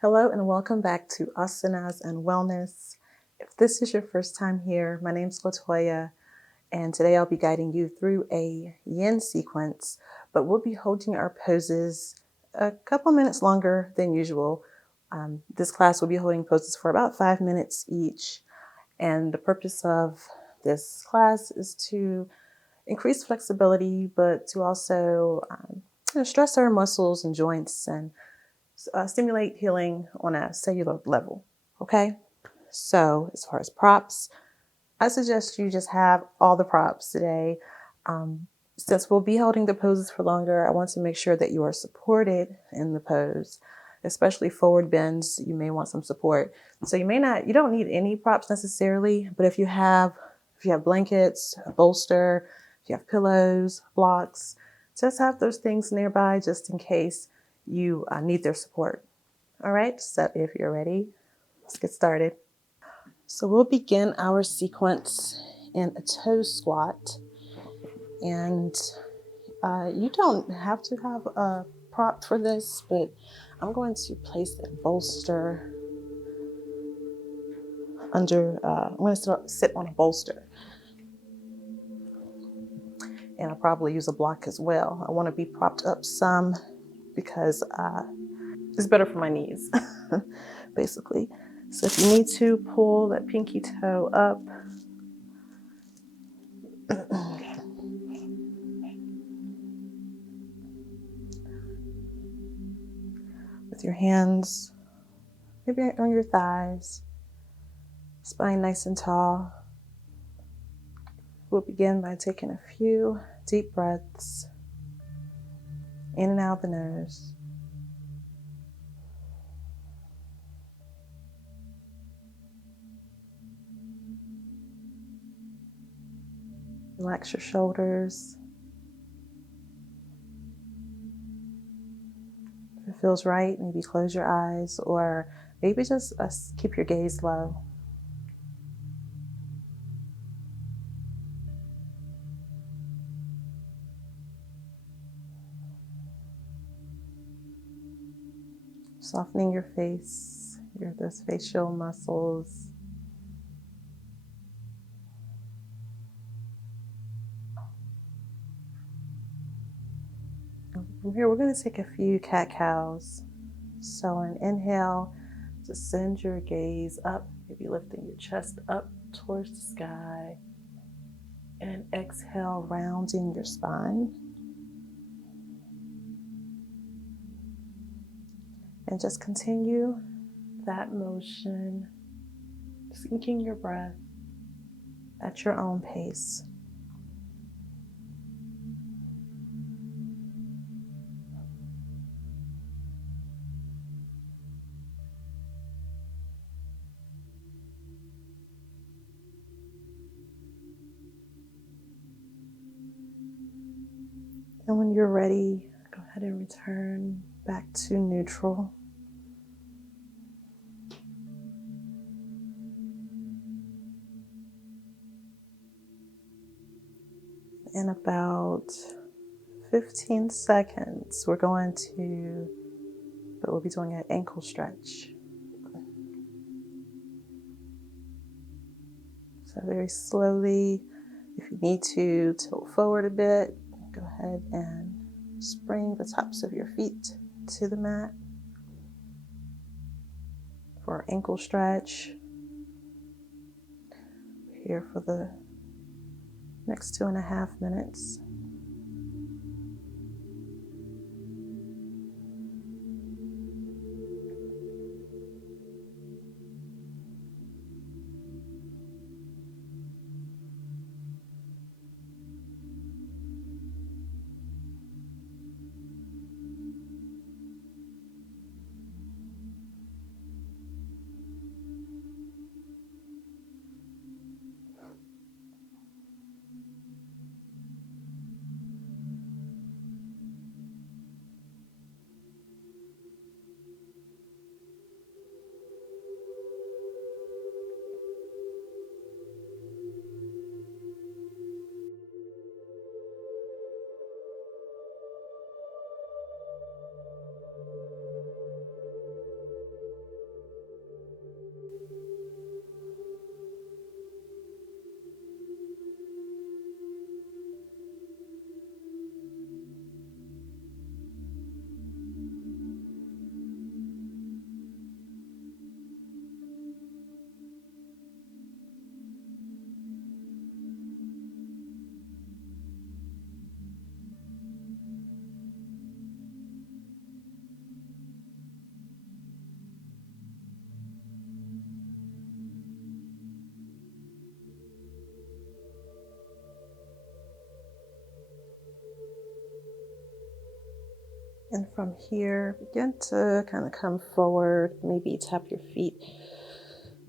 Hello and welcome back to Asanas and Wellness. If this is your first time here, my name's Latoya, and today I'll be guiding you through a yin sequence, but we'll be holding our poses a couple minutes longer than usual. This class will be holding poses for about 5 minutes each, and the purpose of this class is to increase flexibility, but to also stress our muscles and joints and stimulate healing on a cellular level. Okay, so as far as props, I suggest you just have all the props today. Since we'll be holding the poses for longer, I want to make sure that you are supported in the pose, especially forward bends. You may want some support. So you don't need any props necessarily, but if you have blankets, a bolster, if you have pillows, blocks, just have those things nearby just in case you need their support. All right, so if you're ready, let's get started. So we'll begin our sequence in a toe squat, and you don't have to have a prop for this, but I'm going to place that bolster under, I'm going to sit on a bolster, and I'll probably use a block as well. I want to be propped up some because it's better for my knees, basically. So if you need to, pull that pinky toe up. With your hands maybe on your thighs, spine nice and tall. We'll begin by taking a few deep breaths in and out the nose. Relax your shoulders. If it feels right, maybe close your eyes, or maybe just keep your gaze low. Softening your face, those facial muscles. From here, we're going to take a few cat-cows. So an inhale, just send your gaze up, maybe lifting your chest up towards the sky. And exhale, rounding your spine. And just continue that motion, sinking your breath at your own pace. And when you're ready, go ahead and return back to neutral. In about 15 seconds, we'll be doing an ankle stretch. So very slowly, if you need to tilt forward a bit, go ahead and spring the tops of your feet to the mat for our ankle stretch. We're here for the next 2.5 minutes. And from here, begin to kind of come forward, maybe tap your feet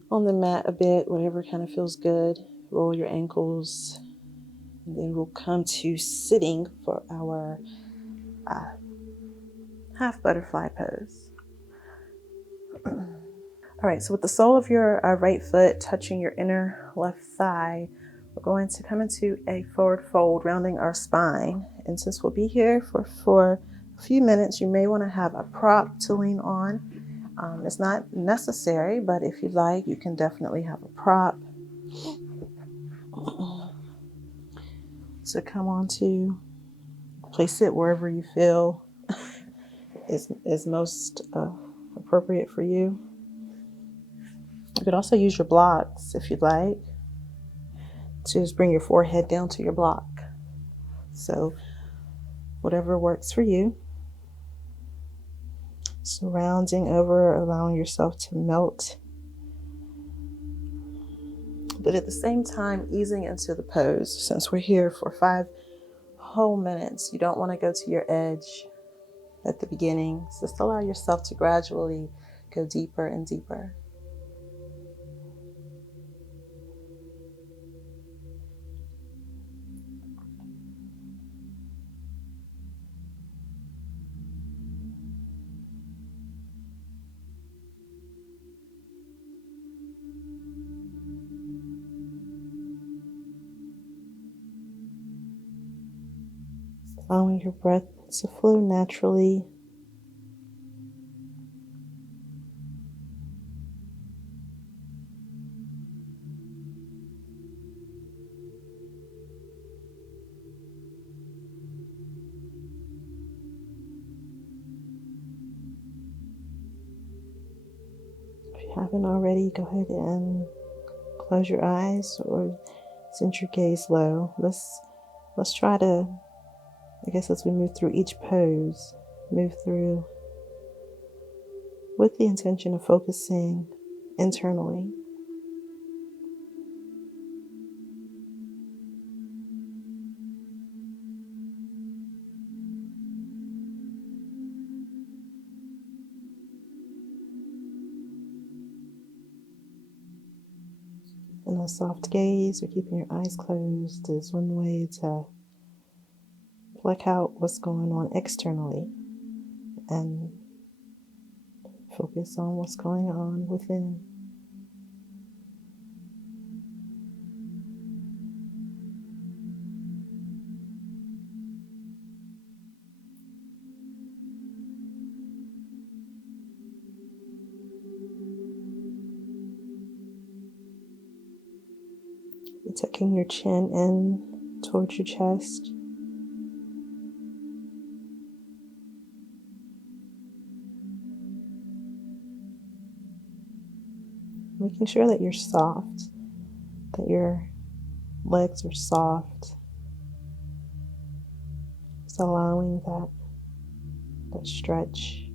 on the mat a bit, whatever kind of feels good. Roll your ankles, and then we'll come to sitting for our half butterfly pose. All right, so with the sole of your right foot touching your inner left thigh, we're going to come into a forward fold, rounding our spine. And since we'll be here for a few minutes, you may want to have a prop to lean on. It's not necessary, but if you'd like, you can definitely have a prop to come on to. Place it wherever you feel is most appropriate for you. You could also use your blocks if you'd like. To just bring your forehead down to your block. So whatever works for you. So rounding over, allowing yourself to melt. But at the same time, easing into the pose. Since we're here for 5 whole minutes, you don't want to go to your edge at the beginning. So just allow yourself to gradually go deeper and deeper. Allowing your breath to flow naturally. If you haven't already, go ahead and close your eyes or send your gaze low. Let's try to, I guess as we move through each pose, move through with the intention of focusing internally. And a soft gaze or keeping your eyes closed is one way to block out what's going on externally and focus on what's going on within. You're tucking your chin in towards your chest. Making sure that you're soft, that your legs are soft. Just allowing that stretch.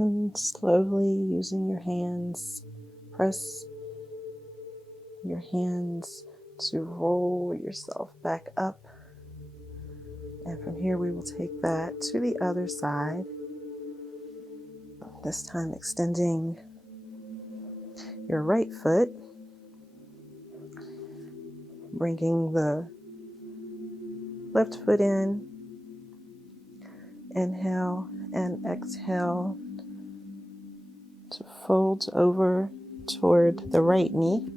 And slowly using your hands, press your hands to roll yourself back up. And from here, we will take that to the other side. This time extending your right foot, bringing the left foot in, inhale and exhale to fold over toward the right knee.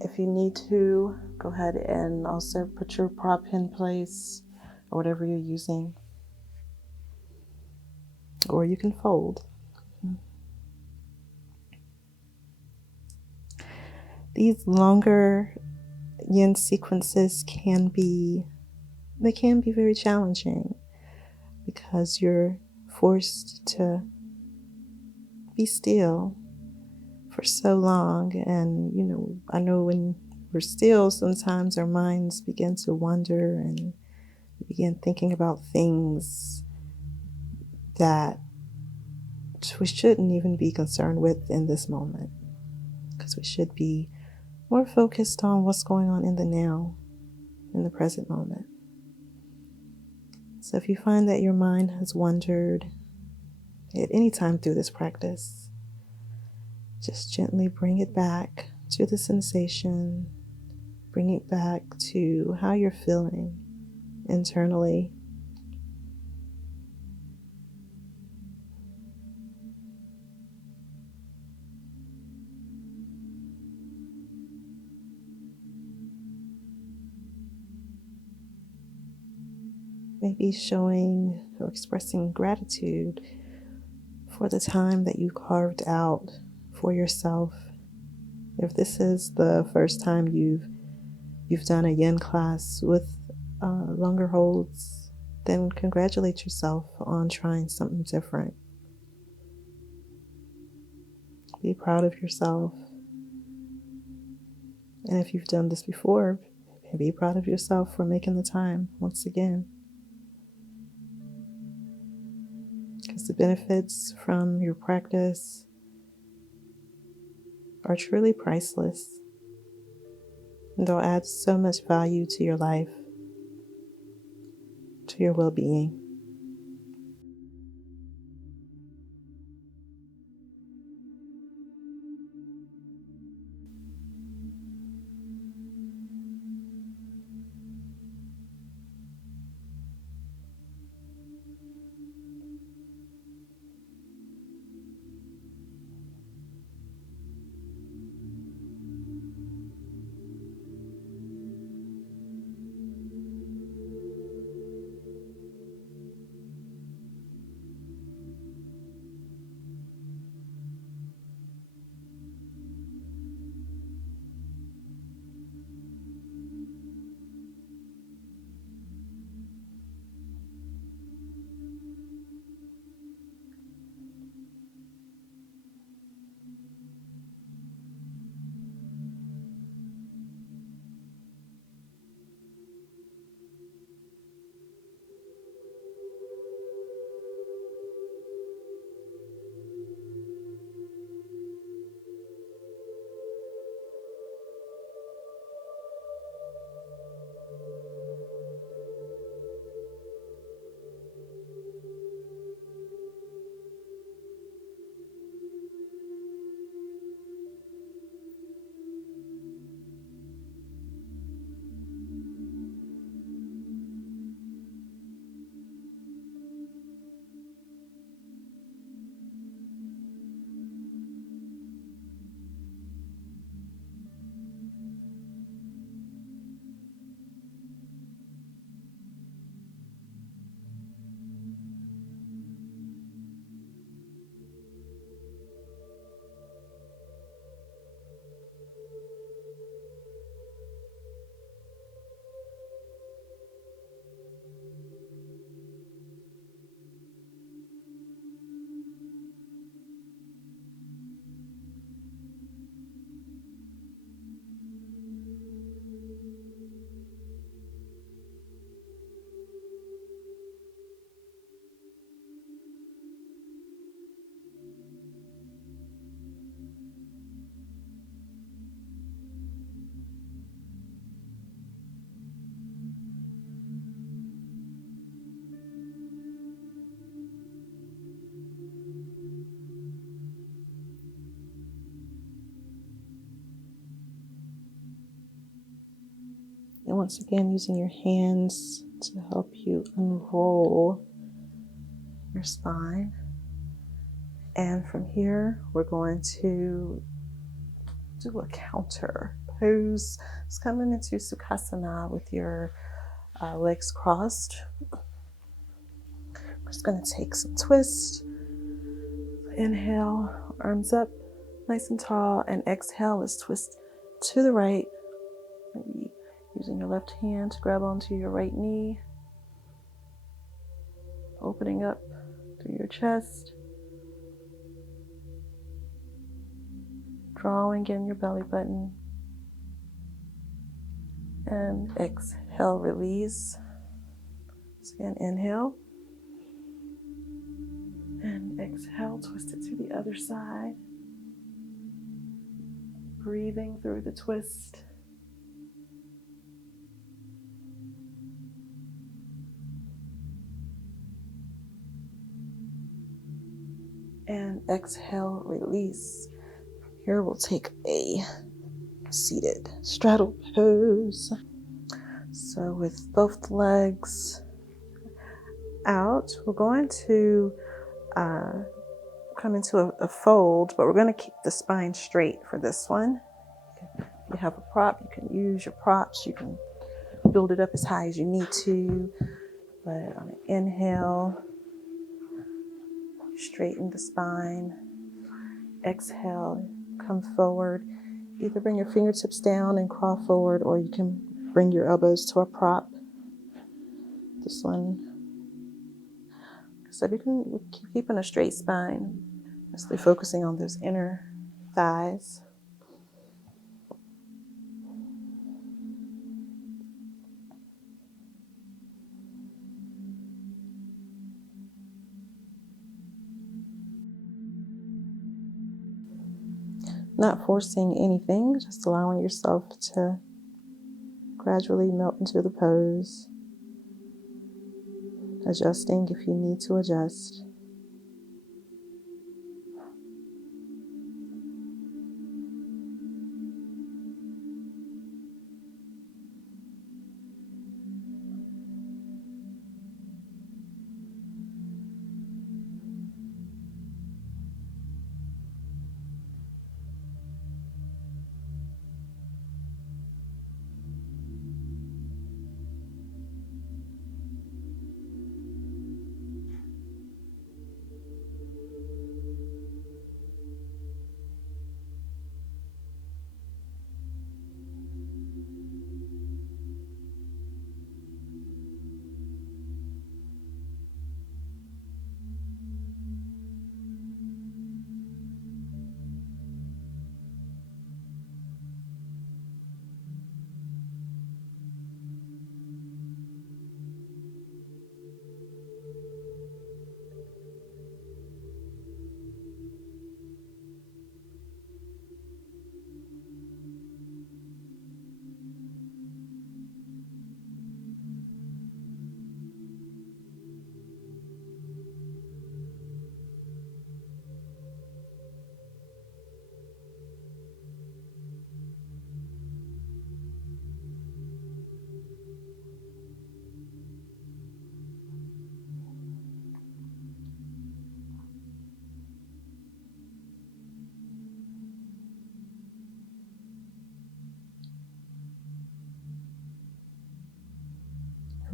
If you need to, go ahead and also put your prop in place or whatever you're using, or you can fold. These longer yin sequences can be very challenging because you're forced to be still for so long. And I know when we're still, sometimes our minds begin to wander and we begin thinking about things that we shouldn't even be concerned with in this moment, because we should be more focused on what's going on in the now, in the present moment. So if you find that your mind has wandered at any time through this practice, just gently bring it back to the sensation, bring it back to how you're feeling internally. Maybe showing or expressing gratitude for the time that you carved out for yourself. If this is the first time you've done a yin class with longer holds, then congratulate yourself on trying something different. Be proud of yourself. And if you've done this before, be proud of yourself for making the time once again. Because the benefits from your practice are truly priceless. And they'll add so much value to your life, to your well-being. once again using your hands to help you unroll your spine. And from here, we're going to do a counter pose. It's coming into Sukhasana with your legs crossed. We're just going to take some twist. Inhale, arms up, nice and tall, and exhale, let's twist to the right. Maybe using your left hand to grab onto your right knee, opening up through your chest, drawing in your belly button, and exhale, release. So again, inhale, and exhale, twist it to the other side, breathing through the twist. And exhale, release. Here we'll take a seated straddle pose. So with both legs out, we're going to come into a fold, but we're going to keep the spine straight for this one. If you have a prop, you can use your props. You can build it up as high as you need to. But on an inhale, straighten the spine. Exhale, come forward. Either bring your fingertips down and crawl forward, or you can bring your elbows to a prop. This one. So you can keep keeping a straight spine, mostly focusing on those inner thighs. Not forcing anything, just allowing yourself to gradually melt into the pose. Adjusting if you need to adjust.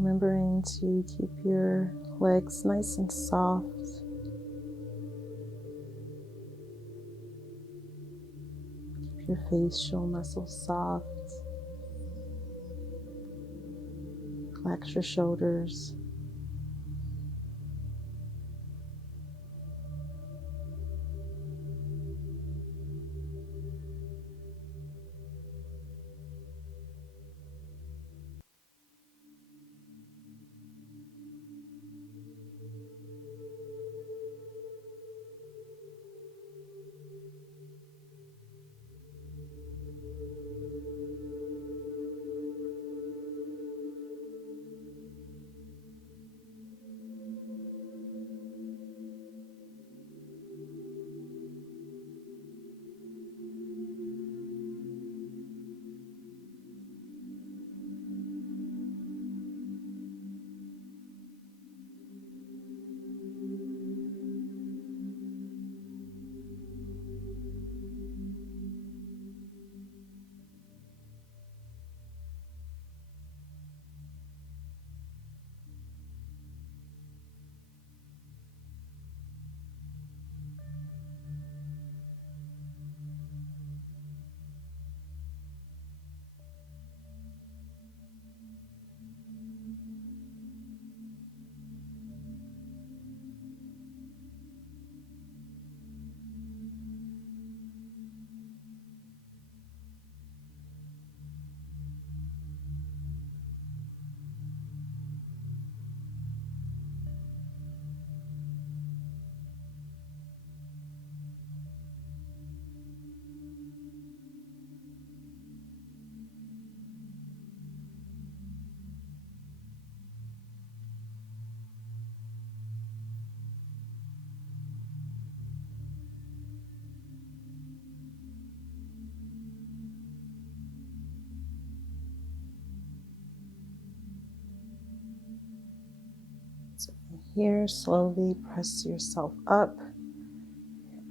Remembering to keep your legs nice and soft. Keep your facial muscles soft. Relax your shoulders. here, slowly press yourself up,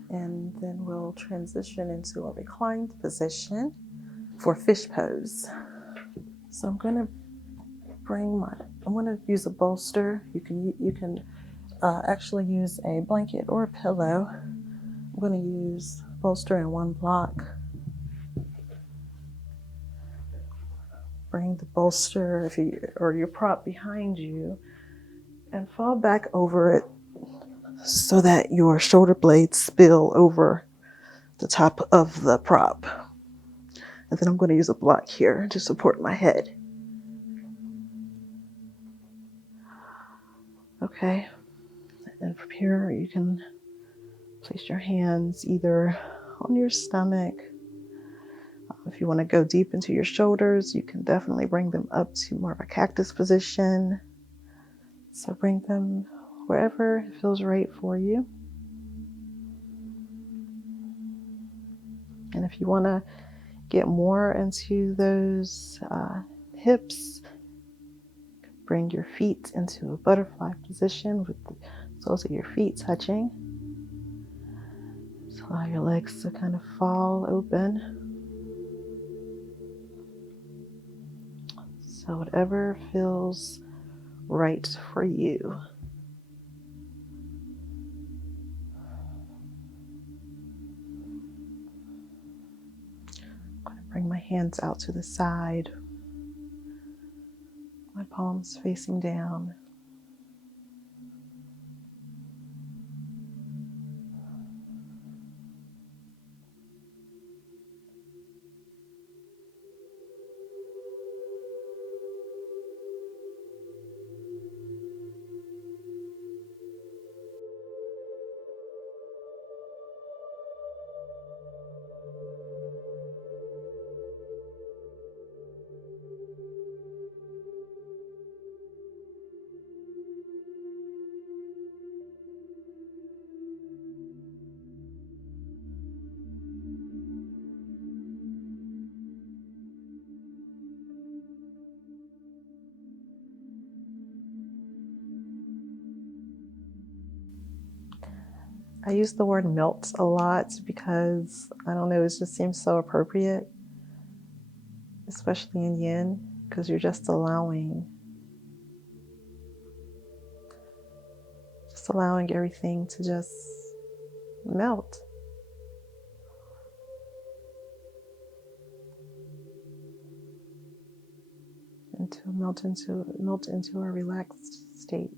and then we'll transition into a reclined position for fish pose. So I'm going to use a bolster. You can actually use a blanket or a pillow. I'm going to use bolster in one block. Bring the bolster or your prop behind you and fall back over it so that your shoulder blades spill over the top of the prop. And then I'm going to use a block here to support my head. Okay, and from here you can place your hands either on your stomach. If you want to go deep into your shoulders, you can definitely bring them up to more of a cactus position. So bring them wherever it feels right for you. And if you want to get more into those hips, bring your feet into a butterfly position with the soles of your feet touching. So allow your legs to kind of fall open. So whatever feels right for you. I'm going to bring my hands out to the side. My palms facing down. I use the word melt a lot because, I don't know, it just seems so appropriate, especially in yin, because you're just allowing everything to just melt. And to melt into a relaxed state.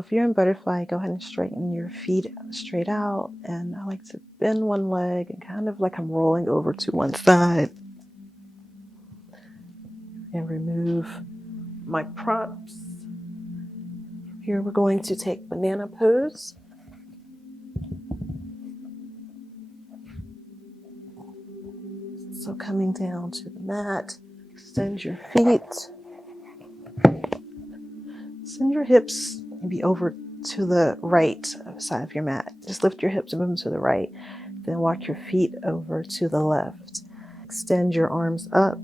if you're in butterfly, go ahead and straighten your feet straight out. And I like to bend one leg and kind of like I'm rolling over to one side. And remove my props. Here we're going to take banana pose. So coming down to the mat, extend your feet. Send your hips maybe over to the right side of your mat. Just lift your hips and move them to the right. Then walk your feet over to the left. Extend your arms up.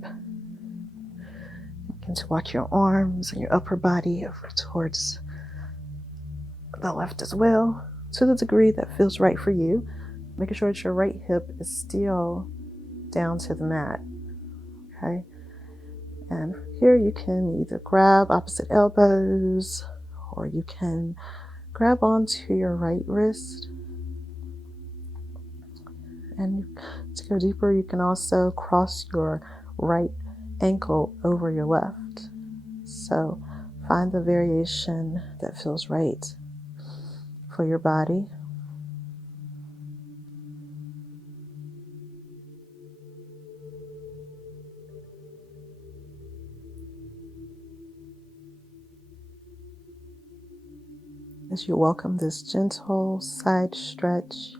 Begin to walk your arms and your upper body over towards the left as well, to the degree that feels right for you. Making sure that your right hip is still down to the mat. Okay? And here you can either grab opposite elbows, or you can grab onto your right wrist. And to go deeper, you can also cross your right ankle over your left. So find the variation that feels right for your body. As you welcome this gentle side stretch,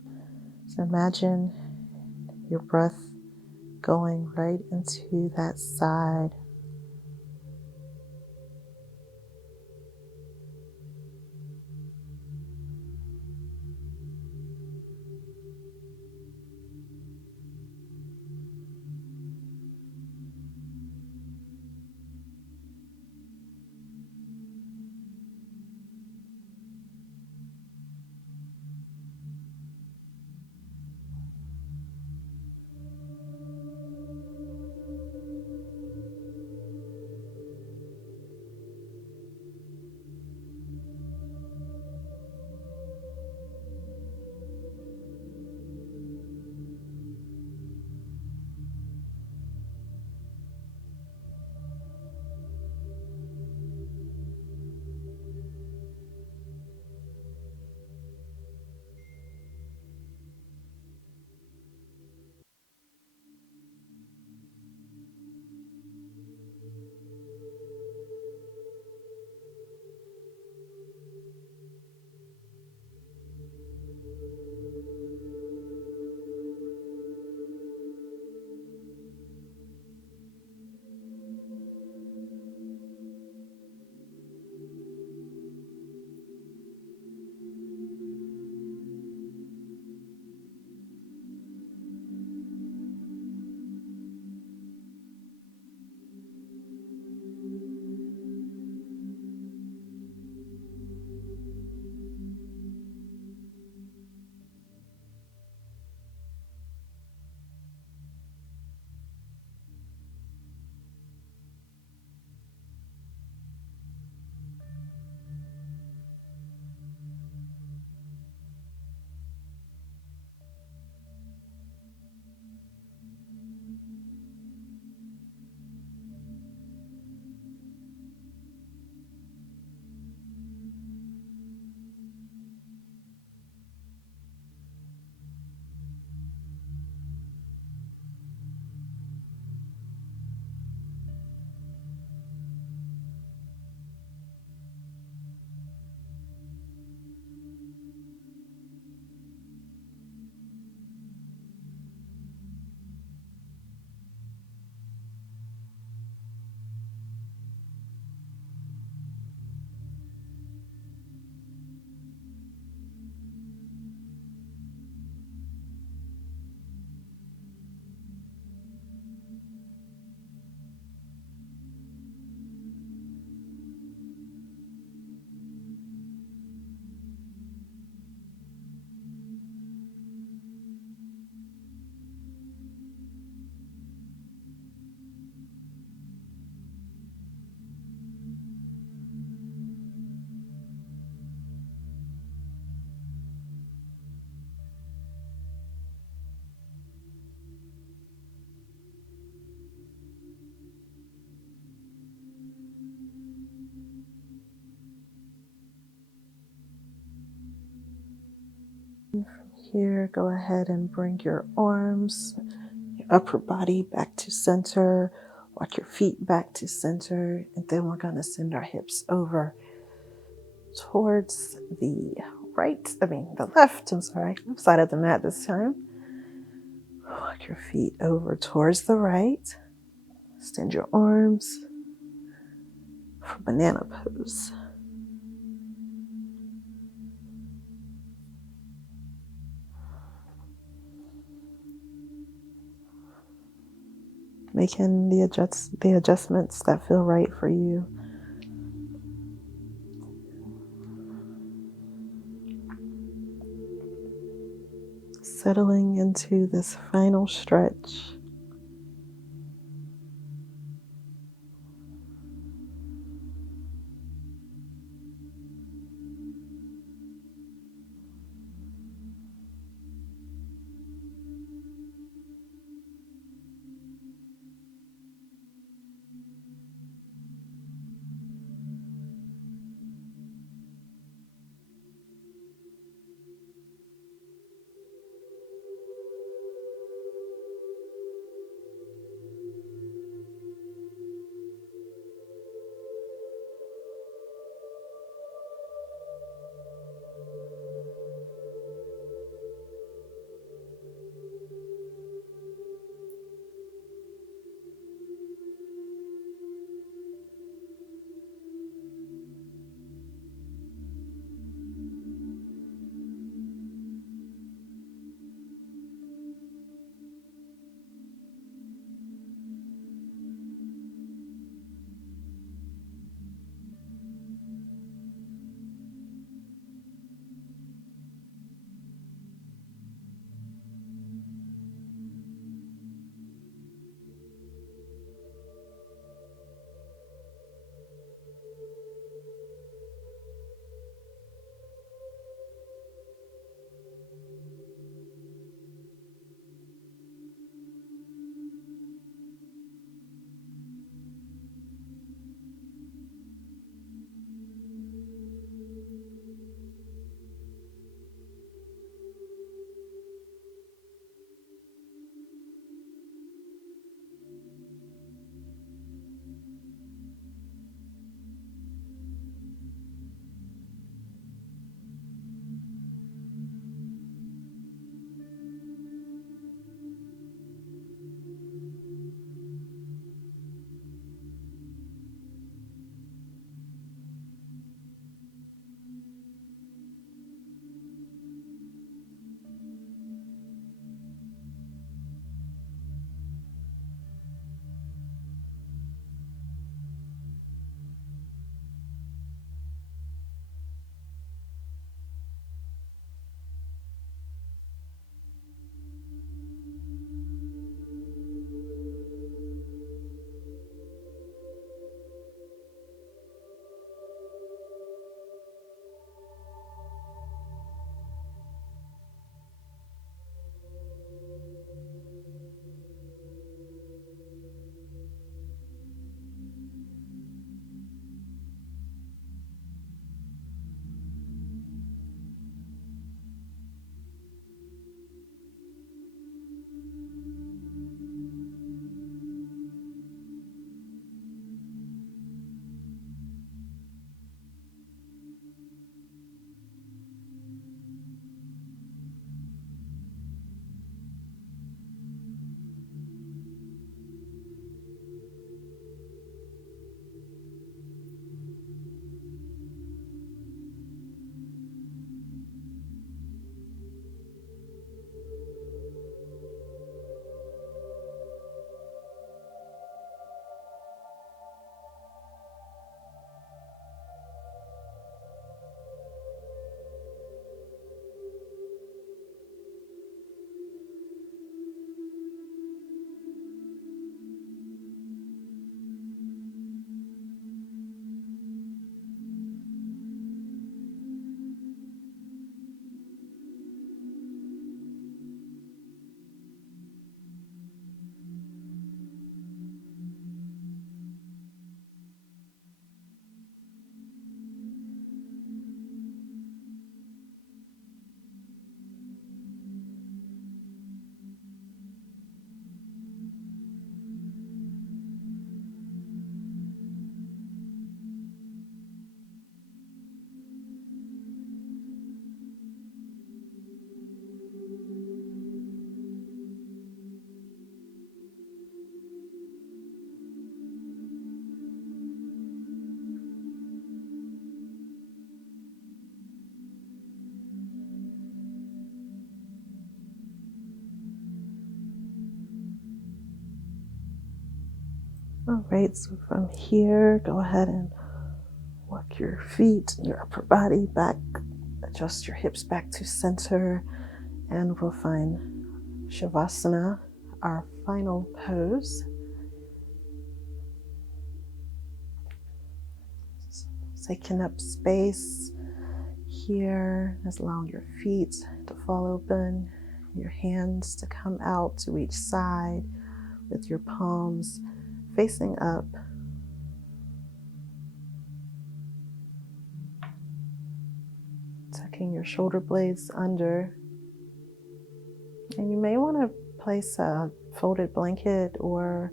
so imagine your breath going right into that side. Here, go ahead and bring your arms, your upper body back to center. Walk your feet back to center. And then we're going to send our hips over towards the left, left side of the mat this time. Walk your feet over towards the right. Extend your arms for banana pose. Making the adjustments that feel right for you. Settling into this final stretch. All right, so from here, go ahead and work your feet, your upper body back, adjust your hips back to center, and we'll find Shavasana, our final pose. So taking up space here, just allowing your feet to fall open, your hands to come out to each side with your palms facing up. Tucking your shoulder blades under. And you may want to place a folded blanket or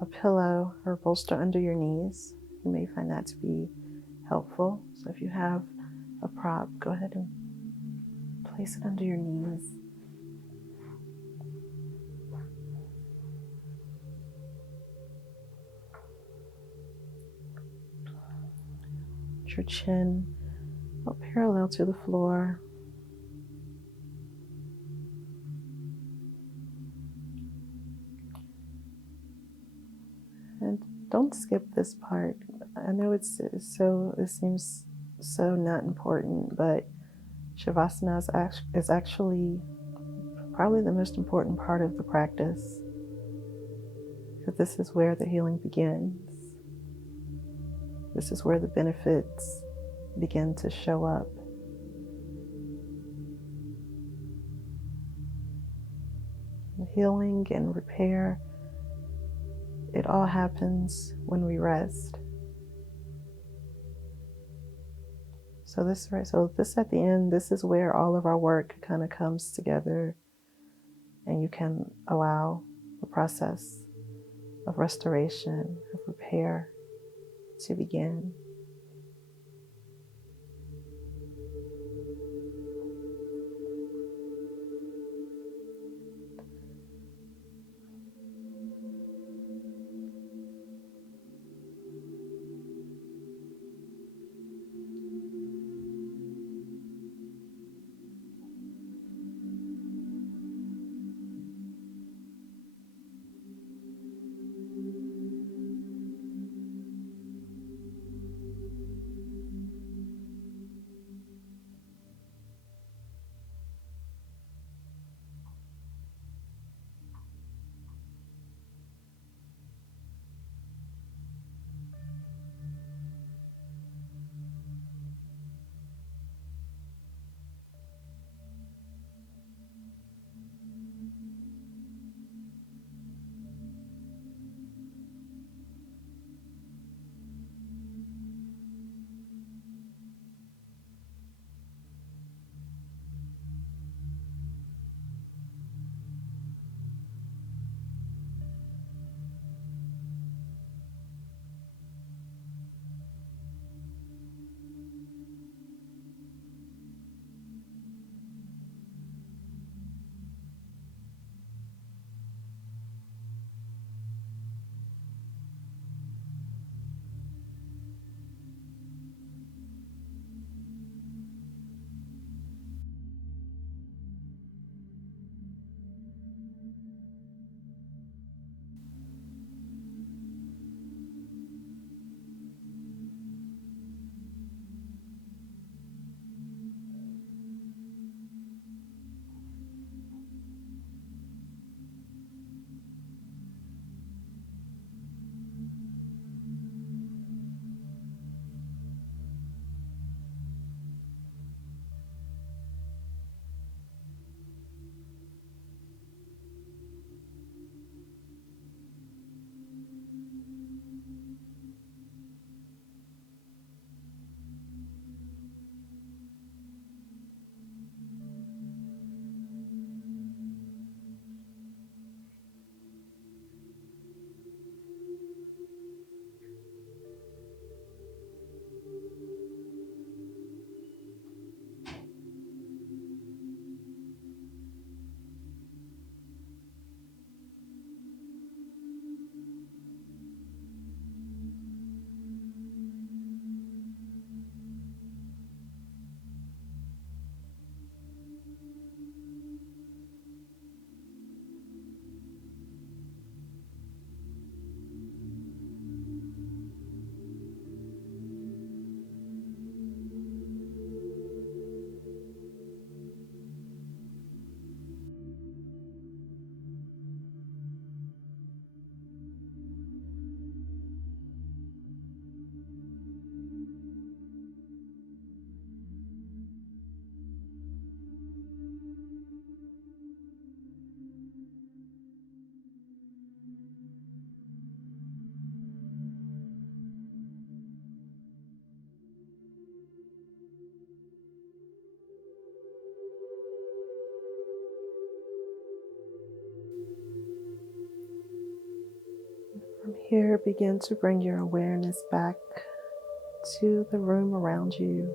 a pillow or bolster under your knees. You may find that to be helpful. So if you have a prop, go ahead and place it under your knees. Put your chin about parallel to the floor. And don't skip this part. I know it seems so not important, but Shavasana is actually probably the most important part of the practice, because this is where the healing begins. This is where the benefits begin to show up. The healing and repair, it all happens when we rest. So this at the end, this is where all of our work kind of comes together, and you can allow the process of restoration, of repair to begin. From here, begin to bring your awareness back to the room around you.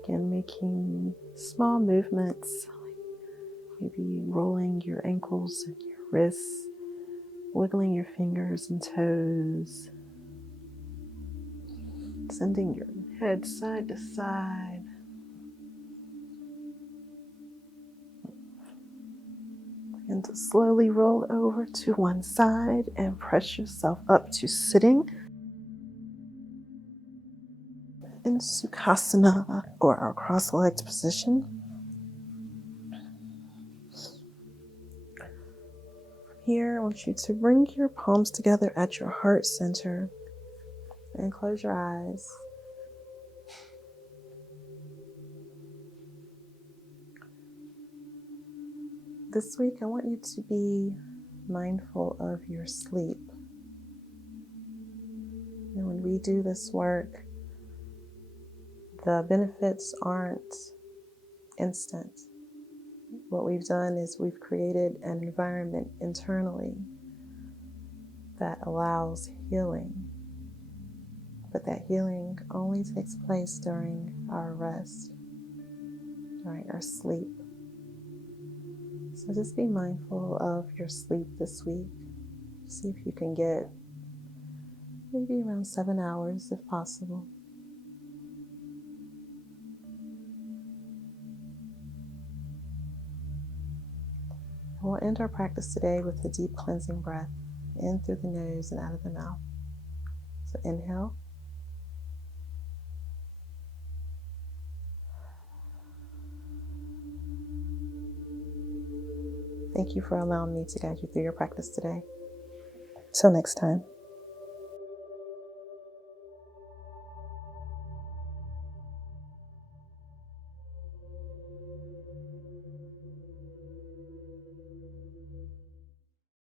Begin making small movements, maybe rolling your ankles and your wrists, wiggling your fingers and toes, sending your head side to side. And to slowly roll over to one side and press yourself up to sitting in Sukhasana, or our cross-legged position. Here, I want you to bring your palms together at your heart center and close your eyes. This week, I want you to be mindful of your sleep. And when we do this work, the benefits aren't instant. What we've done is we've created an environment internally that allows healing. But that healing only takes place during our rest, during our sleep. So just be mindful of your sleep this week. See if you can get maybe around 7 hours if possible. We'll end our practice today with a deep cleansing breath in through the nose and out of the mouth. So inhale. Thank you for allowing me to guide you through your practice today. Till next time.